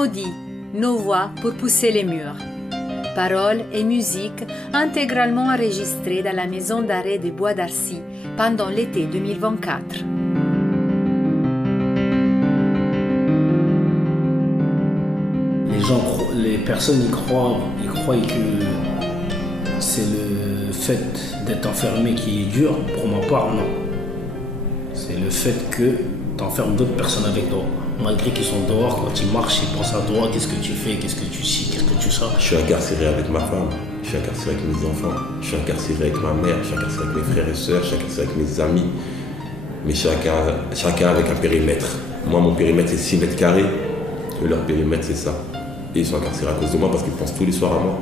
maudit, nos voix pour pousser les murs. Paroles et musique intégralement enregistrées dans la maison d'arrêt des Bois d'Arcy pendant l'été 2024. Les personnes y croient que c'est le fait d'être enfermé qui est dur. Pour ma part, non. C'est le fait que tu enfermes d'autres personnes avec toi. Malgré qu'ils sont dehors, quand ils marchent, ils pensent à toi, qu'est-ce que tu fais, qu'est-ce que tu sais, qu'est-ce que tu sais. Je suis incarcéré avec ma femme, je suis incarcéré avec mes enfants, je suis incarcéré avec ma mère, je suis incarcéré avec mes frères et sœurs, je suis incarcéré avec mes amis. Mais chacun avec un périmètre. Moi, mon périmètre, c'est 6 mètres carrés. Et leur périmètre, c'est ça. Et ils sont incarcérés à cause de moi parce qu'ils pensent tous les soirs à moi.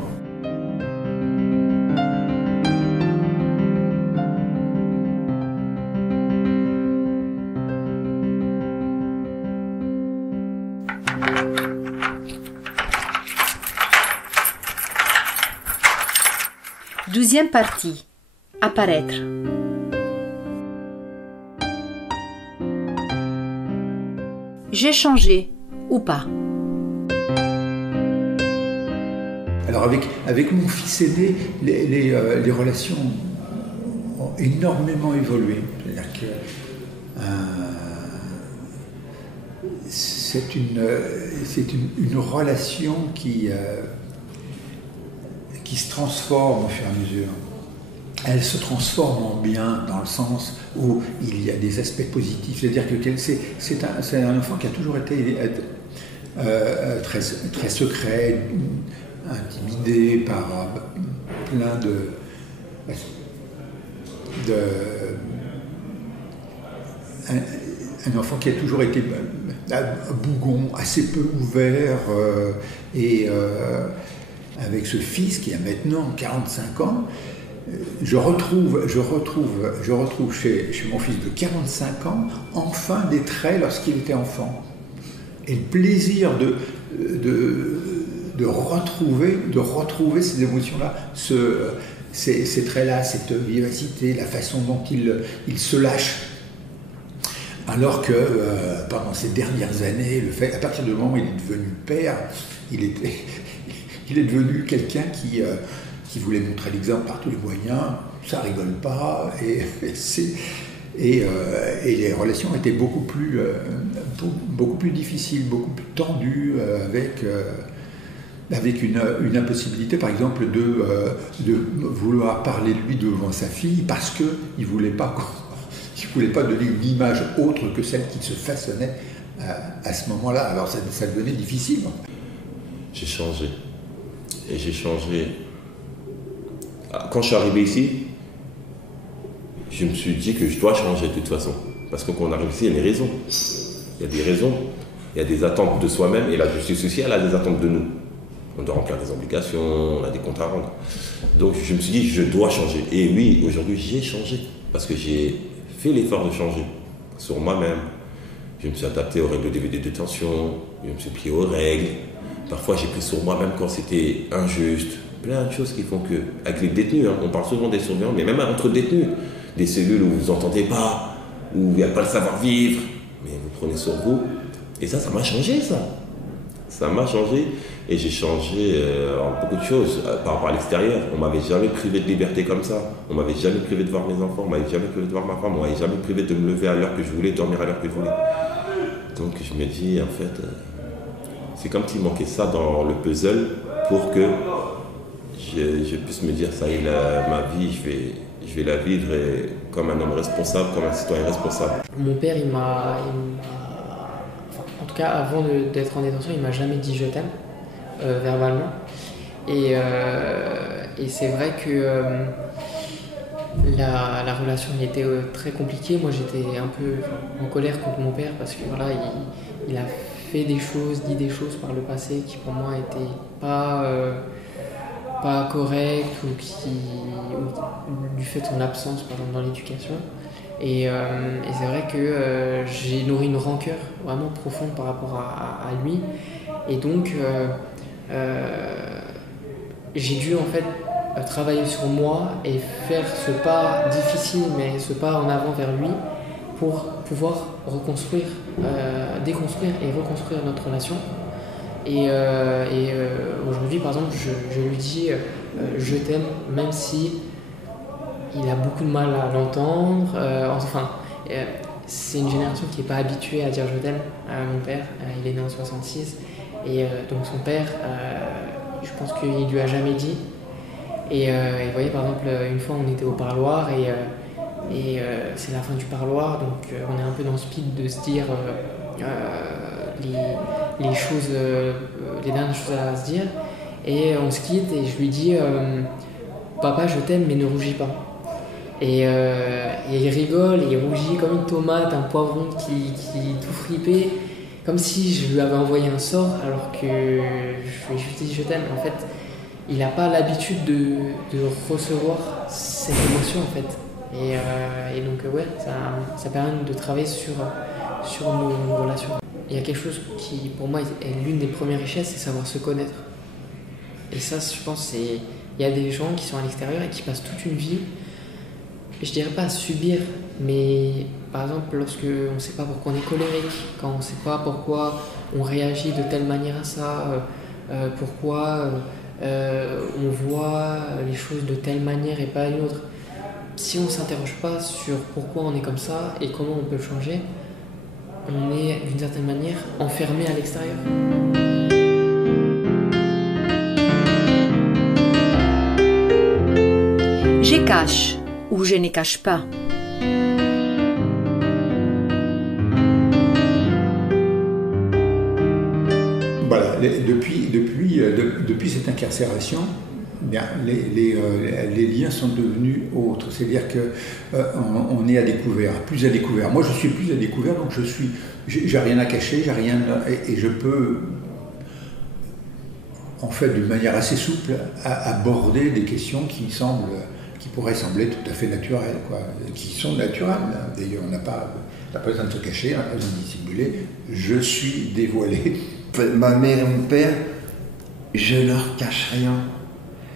Deuxième partie. Apparaître. J'ai changé ou pas? Alors avec mon fils aîné, les relations ont énormément évolué. C'est-à-dire que c'est une relation qui se transforme au fur et à mesure. Elle se transforme en bien dans le sens où il y a des aspects positifs. C'est-à-dire que c'est un enfant qui a toujours été très, très secret, intimidé par plein un enfant qui a toujours été bougon, assez peu ouvert, et avec ce fils qui a maintenant 45 ans, je retrouve chez mon fils de 45 ans enfin des traits lorsqu'il était enfant. Et le plaisir de retrouver ces émotions-là, ces traits-là, cette vivacité, la façon dont il se lâche. Alors que pendant ces dernières années, à partir du moment où il est devenu père, il est devenu quelqu'un qui voulait montrer l'exemple par tous les moyens. Ça rigole pas, et les relations étaient beaucoup plus difficiles, beaucoup plus tendues, avec une impossibilité, par exemple, de vouloir parler de lui devant sa fille parce qu'il voulait pas donner une image autre que celle qu'il se façonnait à ce moment-là. Alors ça devenait difficile. J'ai changé. Et j'ai changé. Quand je suis arrivé ici, je me suis dit que je dois changer de toute façon. Parce que quand on arrive ici, il y a des raisons. Il y a des raisons. Il y a des attentes de soi-même. Et la justice sociale a des attentes de nous. On doit remplir des obligations, on a des comptes à rendre. Donc je me suis dit, je dois changer. Et oui, aujourd'hui, j'ai changé. Parce que j'ai fait l'effort de changer sur moi-même. Je me suis adapté aux règles de détention. Je me suis plié aux règles. Parfois, j'ai pris sur moi-même quand c'était injuste. Plein de choses qui font que, avec les détenus, on parle souvent des surveillants, mais même entre détenus, des cellules où vous n'entendez pas, où il n'y a pas le savoir-vivre, mais vous prenez sur vous. Et ça m'a changé, ça. Ça m'a changé. Et j'ai changé beaucoup de choses par rapport à l'extérieur. On ne m'avait jamais privé de liberté comme ça. On ne m'avait jamais privé de voir mes enfants, on ne m'avait jamais privé de voir ma femme, on ne m'avait jamais privé de me lever à l'heure que je voulais, dormir à l'heure que je voulais. Donc je me dis, en fait, c'est comme s'il manquait ça dans le puzzle pour que je puisse me dire, ça y est, ma vie, je vais la vivre comme un homme responsable, comme un citoyen responsable. Mon père, en tout cas, avant d'être en détention, il ne m'a jamais dit je t'aime, verbalement. Et c'est vrai que la relation était très compliquée. Moi, j'étais un peu en colère contre mon père parce que voilà, il a fait des choses, dit des choses par le passé qui pour moi n'étaient pas correctes ou du fait de son absence par exemple, dans l'éducation. Et c'est vrai que j'ai nourri une rancœur vraiment profonde par rapport à lui. Et donc, j'ai dû en fait travailler sur moi et faire ce pas difficile, mais ce pas en avant vers lui pour pouvoir reconstruire, déconstruire et reconstruire notre relation. Aujourd'hui, par exemple, je lui dis je t'aime, même si il a beaucoup de mal à l'entendre. C'est une génération qui n'est pas habituée à dire je t'aime. Mon père, il est né en 66, et donc son père, je pense qu'il ne lui a jamais dit. Et vous voyez, par exemple, une fois on était au parloir et c'est la fin du parloir, donc on est un peu dans le speed de se dire les choses, les dernières choses à se dire, et on se quitte et je lui dis papa je t'aime mais ne rougis pas. Et il rigole et il rougit comme une tomate, un poivron qui tout fripé, comme si je lui avais envoyé un sort alors que je lui ai juste dit je t'aime. En fait, il n'a pas l'habitude de recevoir cette émotion en fait. Et donc ouais, ça permet de travailler sur nos relations. Il y a quelque chose qui pour moi est l'une des premières richesses, c'est savoir se connaître. Et ça, je pense, il y a des gens qui sont à l'extérieur et qui passent toute une vie, je dirais pas à subir, mais par exemple lorsque on ne sait pas pourquoi on est colérique, quand on ne sait pas pourquoi on réagit de telle manière à ça, pourquoi on voit les choses de telle manière et pas une autre. Si on ne s'interroge pas sur pourquoi on est comme ça et comment on peut le changer, on est d'une certaine manière enfermé à l'extérieur. Je cache ou je ne cache pas. Voilà, depuis cette incarcération, bien, les liens sont devenus autres. C'est-à-dire qu'on est à découvert, plus à découvert. Moi, je suis plus à découvert, donc j'ai rien à cacher, j'ai rien, et je peux, en fait, d'une manière assez souple, aborder des questions qui pourraient sembler tout à fait naturelles, quoi, qui sont naturelles. D'ailleurs, on n'a pas besoin de se cacher, on n'a pas besoin de dissimuler. Je suis dévoilé. Ma mère et mon père, je leur cache rien.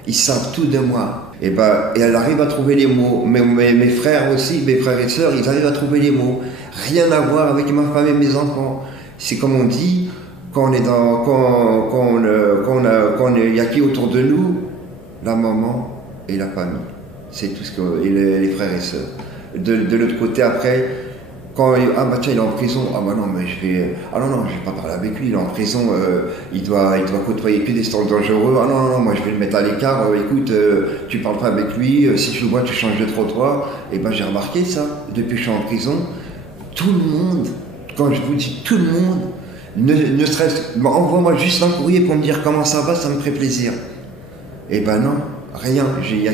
Ils savent tout de moi. Et elle arrive à trouver les mots. Mes frères aussi, mes frères et sœurs, ils arrivent à trouver les mots. Rien à voir avec ma femme et mes enfants. C'est comme on dit, quand il y a qui autour de nous, la maman et la famille. C'est tout et les frères et sœurs. De l'autre côté, après, quand il est en prison, je vais pas parler avec lui, il est en prison, il doit côtoyer que des stands dangereux, moi je vais le mettre à l'écart, écoute, tu parles pas avec lui, si tu le vois tu changes de trottoir. Et j'ai remarqué ça, depuis que je suis en prison, tout le monde, quand je vous dis tout le monde, ne serait-ce, envoie-moi juste un courrier pour me dire comment ça va, ça me ferait plaisir. Non, rien, il y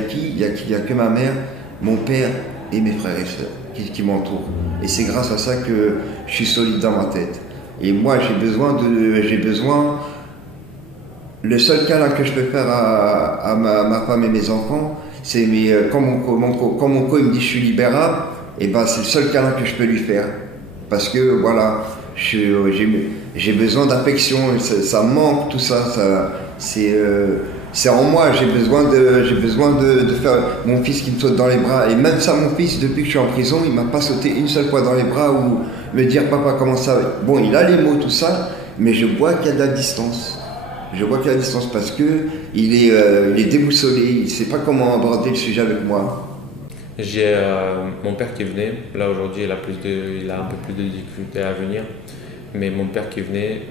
a que ma mère, mon père et mes frères et sœurs qui m'entourent. Et c'est grâce à ça que je suis solide dans ma tête. Et moi, j'ai besoin, le seul câlin que je peux faire à ma femme et mes enfants, c'est quand mon co il me dit je suis libérable, c'est le seul câlin que je peux lui faire. Parce que voilà, j'ai besoin d'affection, ça me manque tout ça, c'est en moi, j'ai besoin de faire mon fils qui me saute dans les bras. Et même ça, mon fils, depuis que je suis en prison, il m'a pas sauté une seule fois dans les bras ou me dire papa comment ça va. Bon, il a les mots, tout ça, mais je vois qu'il y a de la distance. Parce que il est déboussolé, il sait pas comment aborder le sujet avec moi. J'ai mon père qui venait, là aujourd'hui il a un peu plus de difficultés à venir, mais mon père qui venait,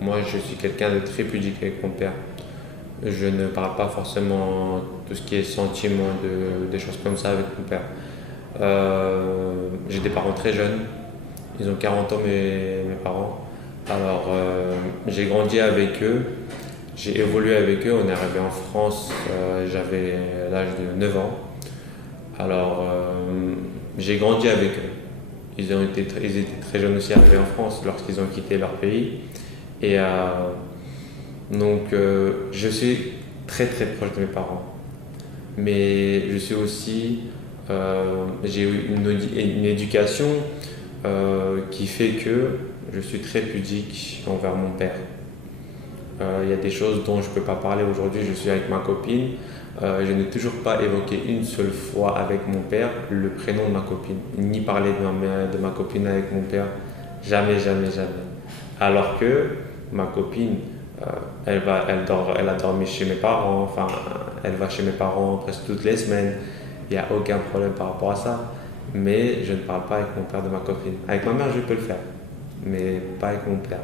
moi je suis quelqu'un de très pudique avec mon père. Je ne parle pas forcément tout ce qui est sentiment, des choses comme ça avec mon père. J'ai des parents très jeunes, ils ont 40 ans mes parents. Alors j'ai grandi avec eux, j'ai évolué avec eux, on est arrivé en France, j'avais l'âge de 9 ans. Alors j'ai grandi avec eux. Ils étaient très jeunes aussi arrivés en France lorsqu'ils ont quitté leur pays. Et donc je suis très très proche de mes parents, mais je suis aussi j'ai eu une éducation qui fait que je suis très pudique envers mon père. Il y a des choses dont je ne peux pas parler aujourd'hui. Je suis avec ma copine, je n'ai toujours pas évoqué une seule fois avec mon père le prénom de ma copine, ni parler de ma copine avec mon père, jamais. Alors que ma copine, elle a dormi chez mes parents, enfin, elle va chez mes parents presque toutes les semaines. Il n'y a aucun problème par rapport à ça. Mais je ne parle pas avec mon père de ma copine. Avec ma mère, je peux le faire, mais pas avec mon père.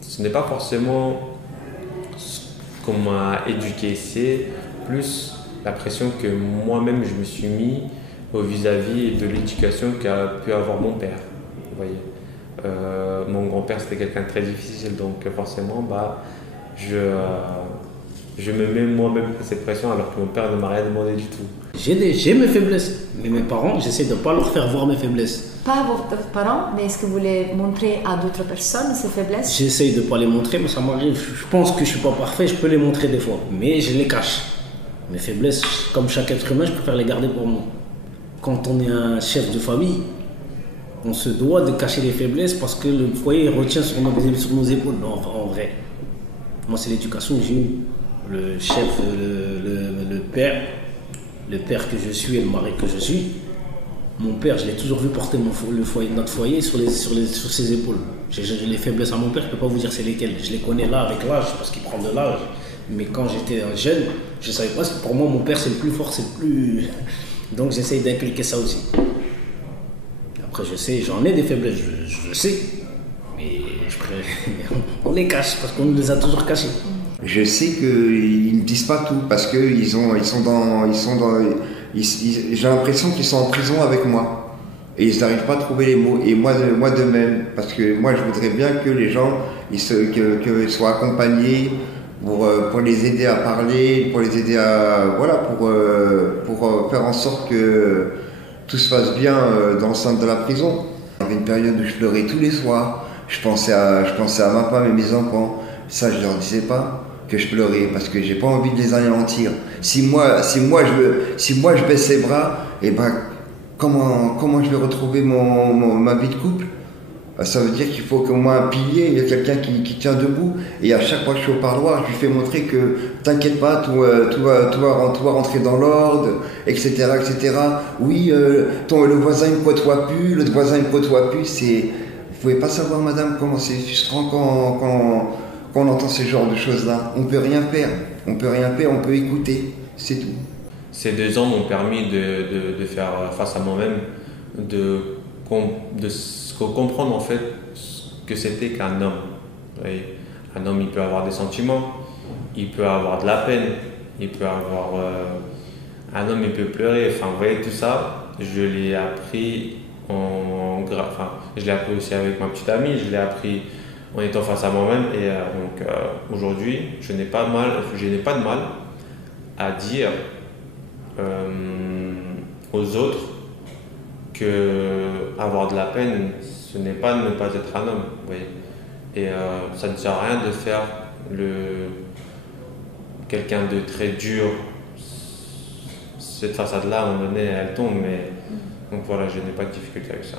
Ce n'est pas forcément ce qu'on m'a éduqué, c'est plus la pression que moi-même je me suis mis au vis-à-vis de l'éducation qu'a pu avoir mon père. Vous voyez, mon grand-père c'était quelqu'un de très difficile, donc forcément je me mets moi-même cette pression alors que mon père ne m'a rien demandé du tout. J'ai mes faiblesses, mais mes parents, j'essaie de ne pas leur faire voir mes faiblesses. Pas à vos parents, mais est-ce que vous les montrez à d'autres personnes, ces faiblesses? J'essaie de ne pas les montrer, mais ça m'arrive. Je pense que je ne suis pas parfait, je peux les montrer des fois, mais je les cache. Mes faiblesses, comme chaque être humain, je préfère les garder pour moi. Quand on est un chef de famille, on se doit de cacher les faiblesses parce que le foyer retient sur nos épaules. Non, en vrai, moi c'est l'éducation que j'ai eue. Le chef, le père que je suis et le mari que je suis. Mon père, je l'ai toujours vu porter notre foyer sur ses épaules. J'ai les faiblesses à mon père, je ne peux pas vous dire c'est lesquelles. Je les connais là avec l'âge parce qu'il prend de l'âge. Mais quand j'étais jeune, je ne savais pas. Pour moi, mon père c'est le plus fort, c'est le plus. Donc j'essaye d'inculquer ça aussi. Après, je sais, j'en ai des faiblesses, je sais. Mais on les cache parce qu'on nous les a toujours cachées. Je sais qu'ils ne disent pas tout parce que j'ai l'impression qu'ils sont en prison avec moi et ils n'arrivent pas à trouver les mots. Et moi de même, parce que moi je voudrais bien que les gens qu'ils soient accompagnés pour les aider à parler, pour les aider à pour faire en sorte que tout se passe bien dans le sein de la prison. Il y avait une période où je pleurais tous les soirs. Je pensais à ma femme et mes enfants. Ça je leur disais pas que je pleurais parce que j'ai pas envie de les anéantir. Si moi je baisse les bras, et ben comment je vais retrouver ma vie de couple? Ça veut dire qu'il faut qu'au moins un pilier, il y a quelqu'un qui tient debout. Et à chaque fois que je suis au parloir, je lui fais montrer que t'inquiète pas, tout va rentrer dans l'ordre, etc., etc. Oui, le voisin il me côtoie plus, l'autre voisin il me côtoie plus. Vous pouvez pas savoir, madame, comment c'est frustrant quand on entend ce genre de choses-là. On peut rien faire, on peut écouter, c'est tout. Ces 2 ans m'ont permis de faire face à moi-même, de comprendre en fait ce que c'était qu'un homme. Vous voyez, un homme, il peut avoir des sentiments, il peut avoir de la peine, il peut avoir... un homme, il peut pleurer, enfin, vous voyez, tout ça, je l'ai appris je l'ai appris aussi avec ma petite amie, je l'ai appris en étant face à moi-même et donc aujourd'hui, je n'ai pas de mal à dire aux autres que avoir de la peine, ce n'est pas ne pas être un homme, vous voyez. Et ça ne sert à rien de faire quelqu'un de très dur. Cette façade-là, à un moment donné, elle tombe, mais donc voilà, je n'ai pas de difficulté avec ça.